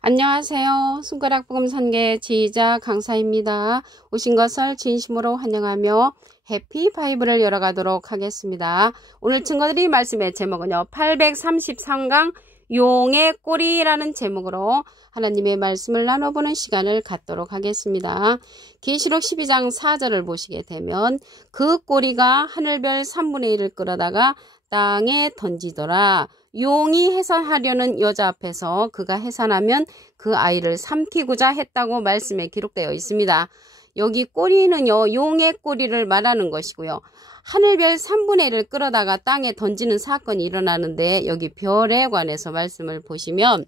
안녕하세요. 손가락 복음 선계 지휘자 강사입니다. 오신 것을 진심으로 환영하며 해피 바이블을 열어가도록 하겠습니다. 오늘 증거드릴 말씀의 제목은요. 833강 용의 꼬리라는 제목으로 하나님의 말씀을 나눠보는 시간을 갖도록 하겠습니다. 계시록 12장 4절을 보시게 되면 그 꼬리가 하늘별 3분의 1을 끌어다가 땅에 던지더라. 용이 해산하려는 여자 앞에서 그가 해산하면 그 아이를 삼키고자 했다고 말씀에 기록되어 있습니다. 여기 꼬리는요, 용의 꼬리를 말하는 것이고요. 하늘별 3분의 1을 끌어다가 땅에 던지는 사건이 일어나는데 여기 별에 관해서 말씀을 보시면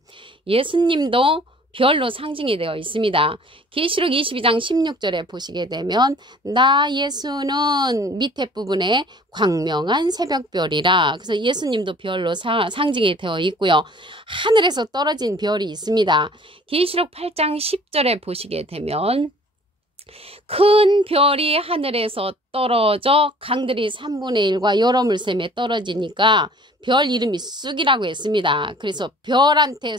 예수님도 별로 상징이 되어 있습니다. 계시록 22장 16절에 보시게 되면 나 예수는 밑에 부분에 광명한 새벽별이라. 그래서 예수님도 별로 상징이 되어 있고요. 하늘에서 떨어진 별이 있습니다. 계시록 8장 10절에 보시게 되면 큰 별이 하늘에서 떨어져 강들이 3분의 1과 여러 물샘에 떨어지니까 별 이름이 쑥이라고 했습니다. 그래서 별한테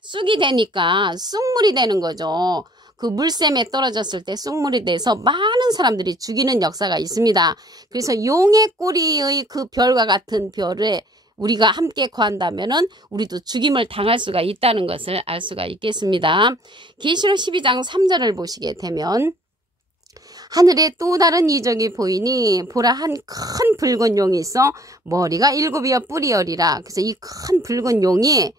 쑥이 되니까 쑥물이 되는 거죠. 그 물샘에 떨어졌을 때 쑥물이 돼서 많은 사람들이 죽이는 역사가 있습니다. 그래서 용의 꼬리의 그 별과 같은 별에 우리가 함께 거한다면은 우리도 죽임을 당할 수가 있다는 것을 알 수가 있겠습니다. 계시록 12장 3절을 보시게 되면 하늘에 또 다른 이적이 보이니 보라 한 큰 붉은 용이 있어 머리가 7이여 뿔이 10이라. 그래서 이 큰 붉은 용이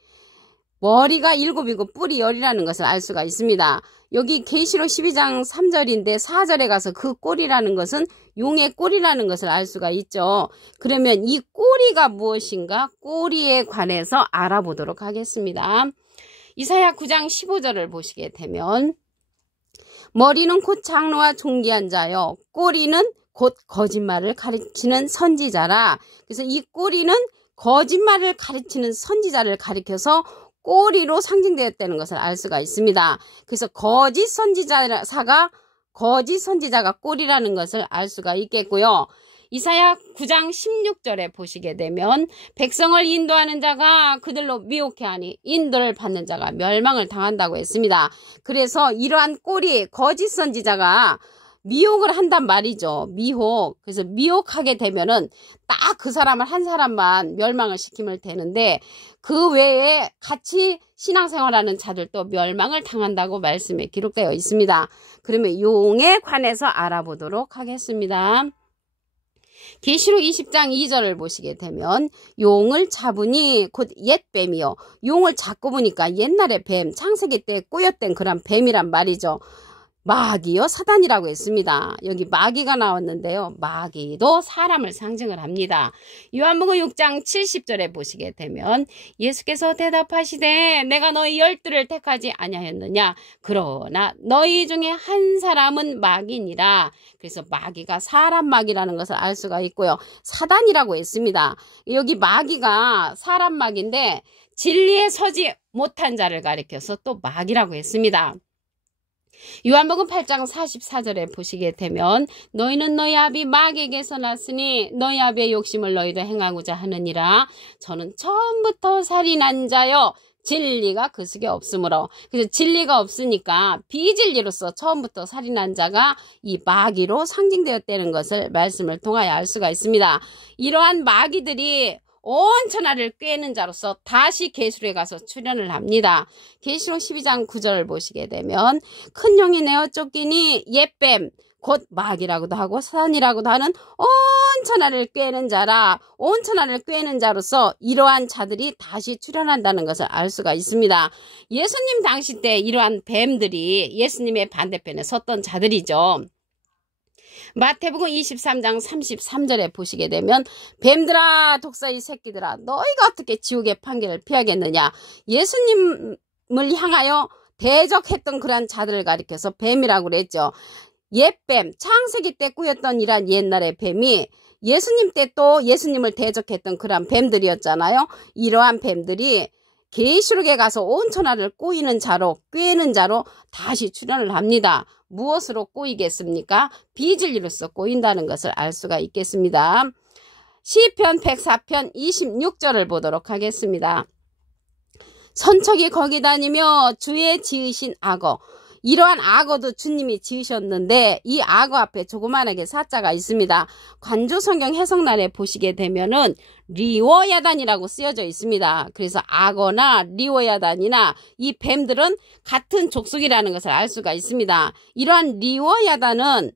머리가 7이고 뿔이 10이라는 것을 알 수가 있습니다. 여기 계시록 12장 3절인데 4절에 가서 그 꼬리라는 것은 용의 꼬리라는 것을 알 수가 있죠. 그러면 이 꼬리가 무엇인가? 꼬리에 관해서 알아보도록 하겠습니다. 이사야 9장 15절을 보시게 되면 머리는 곧 장로와 존귀한 자요. 꼬리는 곧 거짓말을 가르치는 선지자라. 그래서 이 꼬리는 거짓말을 가르치는 선지자를 가리켜서 꼬리로 상징되었다는 것을 알 수가 있습니다. 그래서 거짓 선지자가 꼬리라는 것을 알 수가 있겠고요. 이사야 9장 16절에 보시게 되면 백성을 인도하는 자가 그들로 미혹해하니 인도를 받는 자가 멸망을 당한다고 했습니다. 그래서 이러한 꼬리 거짓 선지자가 미혹을 한단 말이죠. 미혹. 그래서 미혹하게 되면은 딱 그 사람을 한 사람만 멸망을 시키면 되는데 그 외에 같이 신앙생활하는 자들도 멸망을 당한다고 말씀에 기록되어 있습니다. 그러면 용에 관해서 알아보도록 하겠습니다. 계시록 20장 2절을 보시게 되면 용을 잡으니 곧 옛뱀이요. 용을 잡고 보니까 옛날의 뱀, 창세기 때 꼬였던 그런 뱀이란 말이죠. 마귀요 사단이라고 했습니다. 여기 마귀가 나왔는데요. 마귀도 사람을 상징을 합니다. 요한복음 6장 70절에 보시게 되면 예수께서 대답하시되 내가 너희 12를 택하지 아니하였느냐. 그러나 너희 중에 한 사람은 마귀니라. 그래서 마귀가 사람 마귀라는 것을 알 수가 있고요. 사단이라고 했습니다. 여기 마귀가 사람 마귀인데 진리에 서지 못한 자를 가리켜서 또 마귀라고 했습니다. 요한복음 8장 44절에 보시게 되면 너희는 너희 아비 마귀에게서 났으니 너희 아비의 욕심을 너희도 행하고자 하느니라. 저는 처음부터 살인한 자요 진리가 그 속에 없으므로. 그래서 진리가 없으니까 비진리로서 처음부터 살인한 자가 이 마귀로 상징되었다는 것을 말씀을 통하여 알 수가 있습니다. 이러한 마귀들이 온 천하를 꿰는 자로서 다시 계시록에 가서 출현을 합니다. 계시록 12장 9절을 보시게 되면 큰 용이 내어 쫓기니 옛뱀 곧 마귀라고도 하고 사단이라고도 하는 온 천하를 꿰는 자라. 온 천하를 꿰는 자로서 이러한 자들이 다시 출현한다는 것을 알 수가 있습니다. 예수님 당시 때 이러한 뱀들이 예수님의 반대편에 섰던 자들이죠. 마태복음 23장 33절에 보시게 되면 뱀들아 독사의 새끼들아 너희가 어떻게 지옥의 판결을 피하겠느냐. 예수님을 향하여 대적했던 그러한 자들을 가리켜서 뱀이라고 그랬죠. 옛뱀 창세기 때 꾸였던 이란 옛날의 뱀이 예수님 때 또 예수님을 대적했던 그러한 뱀들이었잖아요. 이러한 뱀들이 계시록에 가서 온 천하를 꼬이는 자로 꿰는 자로 다시 출현을 합니다. 무엇으로 꼬이겠습니까? 비진리로서 꼬인다는 것을 알 수가 있겠습니다. 시편 104편 26절을 보도록 하겠습니다. 선척이 거기 다니며 주의 지으신 악어. 이러한 악어도 주님이 지으셨는데 이 악어 앞에 조그만하게 사자가 있습니다. 관조 성경 해석란에 보시게 되면은 리워야단이라고 쓰여져 있습니다. 그래서 악어나 리워야단이나 이 뱀들은 같은 족속이라는 것을 알 수가 있습니다. 이러한 리워야단은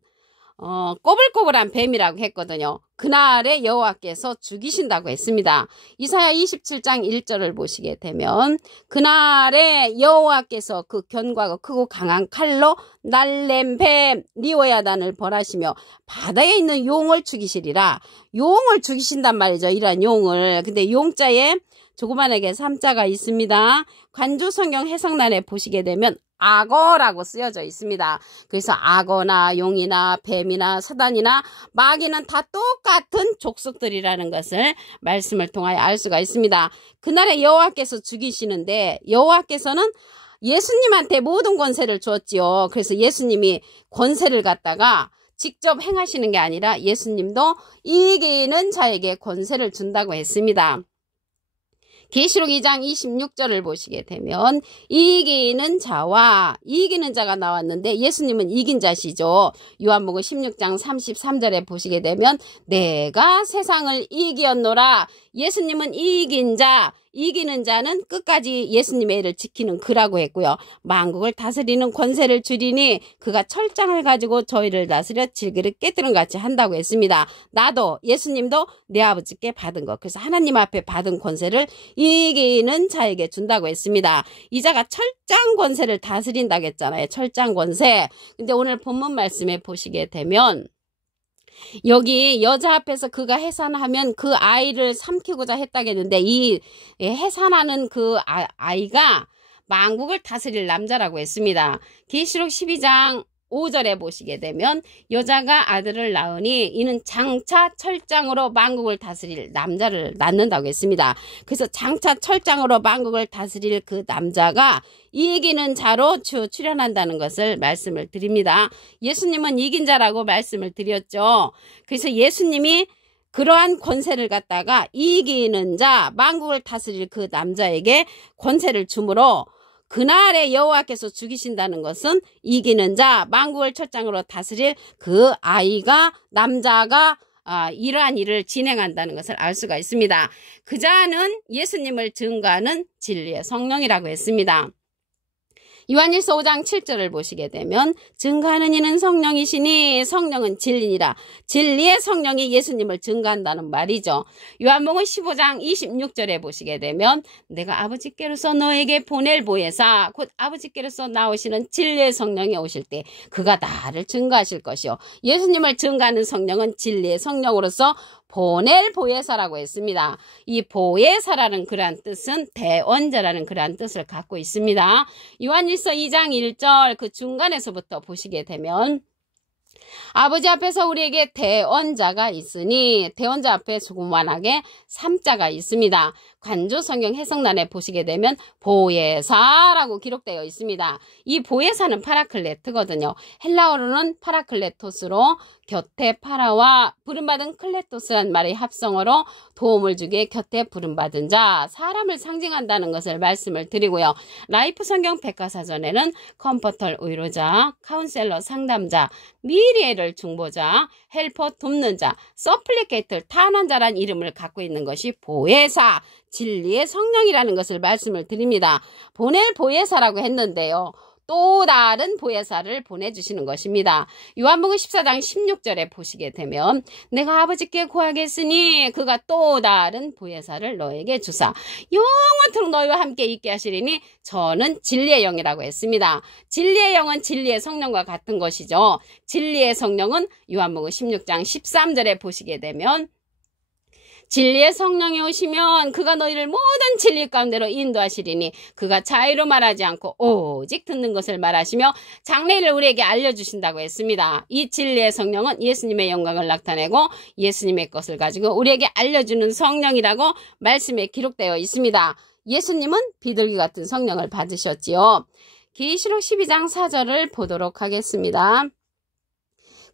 꼬불꼬불한 뱀이라고 했거든요. 그날에 여호와께서 죽이신다고 했습니다. 이사야 27장 1절을 보시게 되면 그날에 여호와께서 그 견고하고 크고 강한 칼로 날렘 뱀 리워야단을 벌하시며 바다에 있는 용을 죽이시리라. 용을 죽이신단 말이죠. 이러한 용을. 근데 용자에 조그만하게 삼자가 있습니다. 관조 성경 해석란에 보시게 되면 악어라고 쓰여져 있습니다. 그래서 악어나 용이나 뱀이나 사단이나 마귀는 다 똑같은 족속들이라는 것을 말씀을 통하여 알 수가 있습니다. 그날에 여호와께서 죽이시는데 여호와께서는 예수님한테 모든 권세를 주었지요. 그래서 예수님이 권세를 갖다가 직접 행하시는 게 아니라 예수님도 이기는 자에게 권세를 준다고 했습니다. 계시록 2장 26절을 보시게 되면 이기는 자와 이기는 자가 나왔는데 예수님은 이긴 자시죠. 요한복음 16장 33절에 보시게 되면 내가 세상을 이기었노라. 예수님은 이긴 자, 이기는 자는 끝까지 예수님의 일을 지키는 그라고 했고요. 만국을 다스리는 권세를 주리니 그가 철장을 가지고 저희를 다스려 질그릇 깨뜨린 같이 한다고 했습니다. 나도 예수님도 내 아버지께 받은 것, 그래서 하나님 앞에 받은 권세를 이기는 자에게 준다고 했습니다. 이 자가 철장 권세를 다스린다고 했잖아요. 철장 권세. 근데 오늘 본문 말씀에 보시게 되면 여기 여자 앞에서 그가 해산하면 그 아이를 삼키고자 했다겠는데 이 해산하는 그 아이가 만국을 다스릴 남자라고 했습니다. 계시록 12장 5절에 보시게 되면 여자가 아들을 낳으니 이는 장차 철장으로 만국을 다스릴 남자를 낳는다고 했습니다. 그래서 장차 철장으로 만국을 다스릴 그 남자가 이기는 자로 출현한다는 것을 말씀을 드립니다. 예수님은 이긴 자라고 말씀을 드렸죠. 그래서 예수님이 그러한 권세를 갖다가 이기는 자, 만국을 다스릴 그 남자에게 권세를 주므로 그날에 여호와께서 죽이신다는 것은 이기는 자, 만국을 철장으로 다스릴 그 아이가, 남자가 이러한 일을 진행한다는 것을 알 수가 있습니다. 그 자는 예수님을 증거하는 진리의 성령이라고 했습니다. 요한일서 5장 7절을 보시게 되면 증거하는 이는 성령이시니 성령은 진리니라. 진리의 성령이 예수님을 증거한다는 말이죠. 요한복음 15장 26절에 보시게 되면 내가 아버지께로서 너에게 보낼 보혜사 곧 아버지께로서 나오시는 진리의 성령이 오실 때 그가 나를 증거하실 것이요. 예수님을 증거하는 성령은 진리의 성령으로서 보낼 보혜사라고 했습니다. 이 보혜사라는 그러한 뜻은 대언자라는 그러한 뜻을 갖고 있습니다. 요한일서 2장 1절 그 중간에서부터 보시게 되면 아버지 앞에서 우리에게 대언자가 있으니 대언자 앞에 조그만하게 삼자가 있습니다. 관조 성경 해석란에 보시게 되면 보혜사라고 기록되어 있습니다. 이 보혜사는 파라클레트거든요. 헬라어로는 파라클레토스로 곁에 파라와 부름받은 클레토스란 말의 합성어로 도움을 주게 곁에 부름받은 자, 사람을 상징한다는 것을 말씀을 드리고요. 라이프 성경 백과사전에는 컴포터 위로자, 카운셀러 상담자, 미리엘을 중보자, 헬퍼 돕는 자, 서플리케이터 탄원자란 이름을 갖고 있는 것이 보혜사, 진리의 성령이라는 것을 말씀을 드립니다. 보낼 보혜사라고 했는데요. 또 다른 보혜사를 보내주시는 것입니다. 요한복음 14장 16절에 보시게 되면 내가 아버지께 구하겠으니 그가 또 다른 보혜사를 너에게 주사 영원토록 너희와 함께 있게 하시리니 저는 진리의 영이라고 했습니다. 진리의 영은 진리의 성령과 같은 것이죠. 진리의 성령은 요한복음 16장 13절에 보시게 되면 진리의 성령이 오시면 그가 너희를 모든 진리 가운데로 인도하시리니 그가 자의로 말하지 않고 오직 듣는 것을 말하시며 장래를 우리에게 알려주신다고 했습니다. 이 진리의 성령은 예수님의 영광을 나타내고 예수님의 것을 가지고 우리에게 알려주는 성령이라고 말씀에 기록되어 있습니다. 예수님은 비둘기 같은 성령을 받으셨지요. 계시록 12장 4절을 보도록 하겠습니다.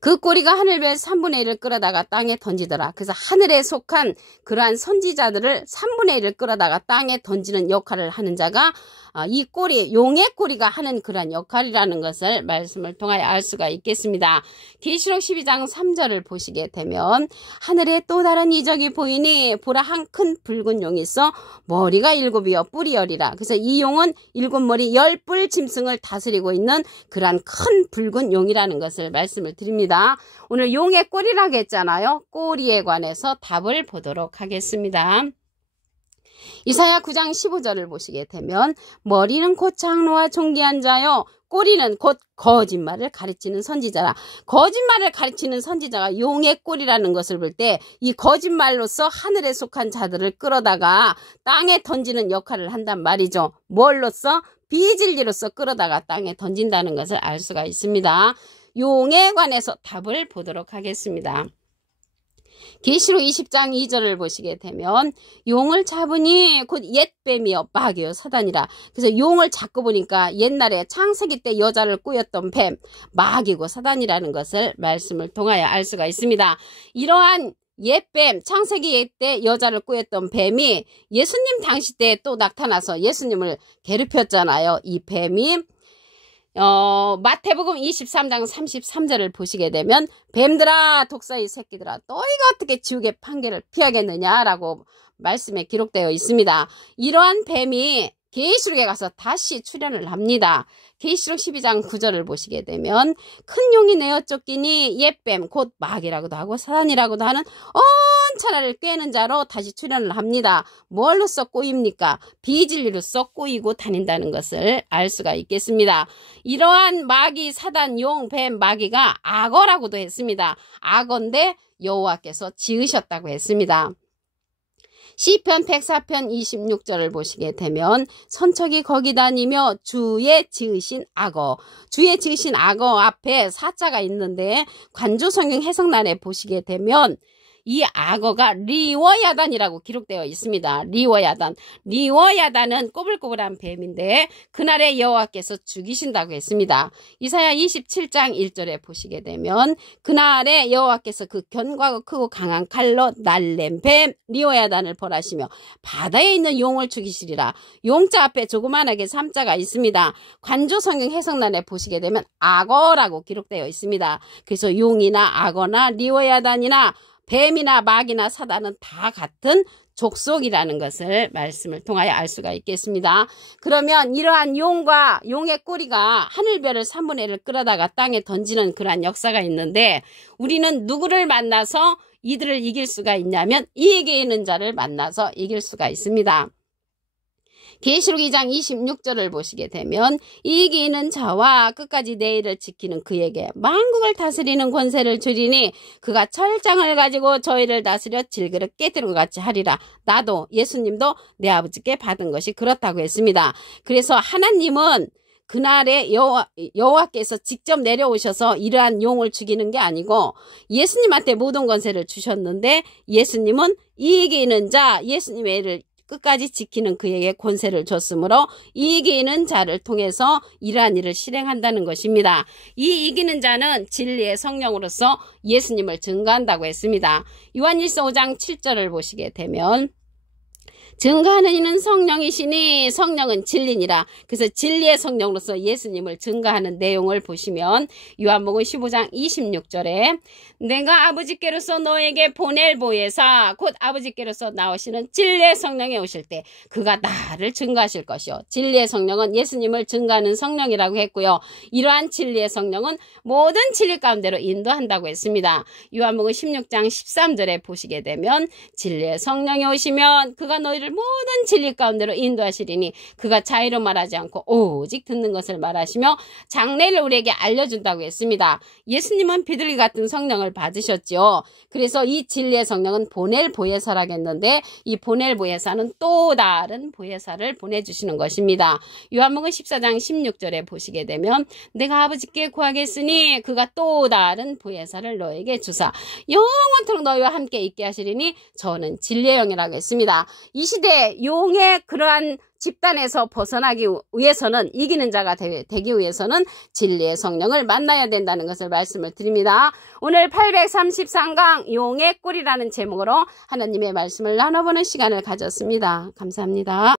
그 꼬리가 하늘별 3분의 1을 끌어다가 땅에 던지더라. 그래서 하늘에 속한 그러한 선지자들을 3분의 1을 끌어다가 땅에 던지는 역할을 하는 자가 이 꼬리, 용의 꼬리가 하는 그러한 역할이라는 것을 말씀을 통하여 알 수가 있겠습니다. 계시록 12장 3절을 보시게 되면 하늘에 또 다른 이적이 보이니 보라 한 큰 붉은 용이 있어 머리가 7이요 뿔이 10이라. 그래서 이 용은 7머리 10뿔 짐승을 다스리고 있는 그러한 큰 붉은 용이라는 것을 말씀을 드립니다. 오늘 용의 꼬리라고 했잖아요. 꼬리에 관해서 답을 보도록 하겠습니다. 이사야 9장 15절을 보시게 되면 머리는 곧 장로와 존귀한 자요 꼬리는 곧 거짓말을 가르치는 선지자라. 거짓말을 가르치는 선지자가 용의 꼬리라는 것을 볼 때 이 거짓말로서 하늘에 속한 자들을 끌어다가 땅에 던지는 역할을 한단 말이죠. 뭘로써? 비진리로서 끌어다가 땅에 던진다는 것을 알 수가 있습니다. 용에 관해서 답을 보도록 하겠습니다. 계시록 20장 2절을 보시게 되면 용을 잡으니 곧 옛뱀이요 마귀요 사단이라. 그래서 용을 잡고 보니까 옛날에 창세기 때 여자를 꾸였던 뱀 마귀고 사단이라는 것을 말씀을 통하여 알 수가 있습니다. 이러한 옛뱀 창세기 때 여자를 꾸였던 뱀이 예수님 당시 때 또 나타나서 예수님을 괴롭혔잖아요. 이 뱀이 마태복음 23장 33절을 보시게 되면 뱀들아 독사의 새끼들아 너희가 어떻게 지옥의 판결을 피하겠느냐라고 말씀에 기록되어 있습니다. 이러한 뱀이 계시록에 가서 다시 출현을 합니다. 계시록 12장 9절을 보시게 되면 큰 용이 내어 쫓기니 옛뱀 곧 마귀라고도 하고 사단이라고도 하는 천하를 꿰는 자로 다시 출현을 합니다. 뭘로써 꼬입니까? 비진리로써 꼬이고 다닌다는 것을 알 수가 있겠습니다. 이러한 마귀, 사단, 용, 뱀, 마귀가 악어라고도 했습니다. 악어인데 여호와께서 지으셨다고 했습니다. 시편 104편 26절을 보시게 되면 선척이 거기 다니며 주의 지으신 악어, 주의 지으신 악어 앞에 사자가 있는데 관조성경 해석란에 보시게 되면 이 악어가 리워야단이라고 기록되어 있습니다. 리워야단. 리워야단은 꼬불꼬불한 뱀인데 그날에 여호와께서 죽이신다고 했습니다. 이사야 27장 1절에 보시게 되면 그날에 여호와께서 그 견고하고 크고 강한 칼로 날랜 뱀 리워야단을 벌하시며 바다에 있는 용을 죽이시리라. 용자 앞에 조그만하게 삼자가 있습니다. 관조성경 해석란에 보시게 되면 악어라고 기록되어 있습니다. 그래서 용이나 악어나 리워야단이나 뱀이나 마귀나 사단은 다 같은 족속이라는 것을 말씀을 통하여 알 수가 있겠습니다. 그러면 이러한 용과 용의 꼬리가 하늘별을 3분의 1을 끌어다가 땅에 던지는 그러한 역사가 있는데 우리는 누구를 만나서 이들을 이길 수가 있냐면 이에게 있는 자를 만나서 이길 수가 있습니다. 계시록 2장 26절을 보시게 되면 이기는 자와 끝까지 내일을 지키는 그에게 만국을 다스리는 권세를 주리니 그가 철장을 가지고 저희를 다스려 질그릇 깨뜨린 것 같이 하리라. 나도 예수님도 내 아버지께 받은 것이 그렇다고 했습니다. 그래서 하나님은 그날에 여호와께서 직접 내려오셔서 이러한 용을 죽이는 게 아니고 예수님한테 모든 권세를 주셨는데 예수님은 이기는 자 예수님의 애를 끝까지 지키는 그에게 권세를 줬으므로 이 이기는 자를 통해서 이러한 일을 실행한다는 것입니다. 이 이기는 자는 진리의 성령으로서 예수님을 증거한다고 했습니다. 요한일서 5장 7절을 보시게 되면 증거하는 이는 성령이시니 성령은 진리니라. 그래서 진리의 성령으로서 예수님을 증거하는 내용을 보시면 요한복음 15장 26절에 내가 아버지께로서 너에게 보낼 보혜사 곧 아버지께로서 나오시는 진리의 성령이 오실 때 그가 나를 증거하실 것이요. 진리의 성령은 예수님을 증거하는 성령이라고 했고요. 이러한 진리의 성령은 모든 진리 가운데로 인도한다고 했습니다. 요한복음 16장 13절에 보시게 되면 진리의 성령이 오시면 그가 너희를 모든 진리 가운데로 인도하시리니 그가 자의로 말하지 않고 오직 듣는 것을 말하시며 장래를 우리에게 알려준다고 했습니다. 예수님은 비둘기 같은 성령을 받으셨죠. 그래서 이 진리의 성령은 보낼 보혜사라고 했는데 이 보낼 보혜사는 또 다른 보혜사를 보내주시는 것입니다. 요한복음 14장 16절에 보시게 되면 내가 아버지께 구하겠으니 그가 또 다른 보혜사를 너에게 주사 영원토록 너희와 함께 있게 하시리니 저는 진리의 영이라고 했습니다. 시대 용의 그러한 집단에서 벗어나기 위해서는, 이기는 자가 되기 위해서는 진리의 성령을 만나야 된다는 것을 말씀을 드립니다. 오늘 833강 용의 꿀이라는 제목으로 하나님의 말씀을 나눠보는 시간을 가졌습니다. 감사합니다.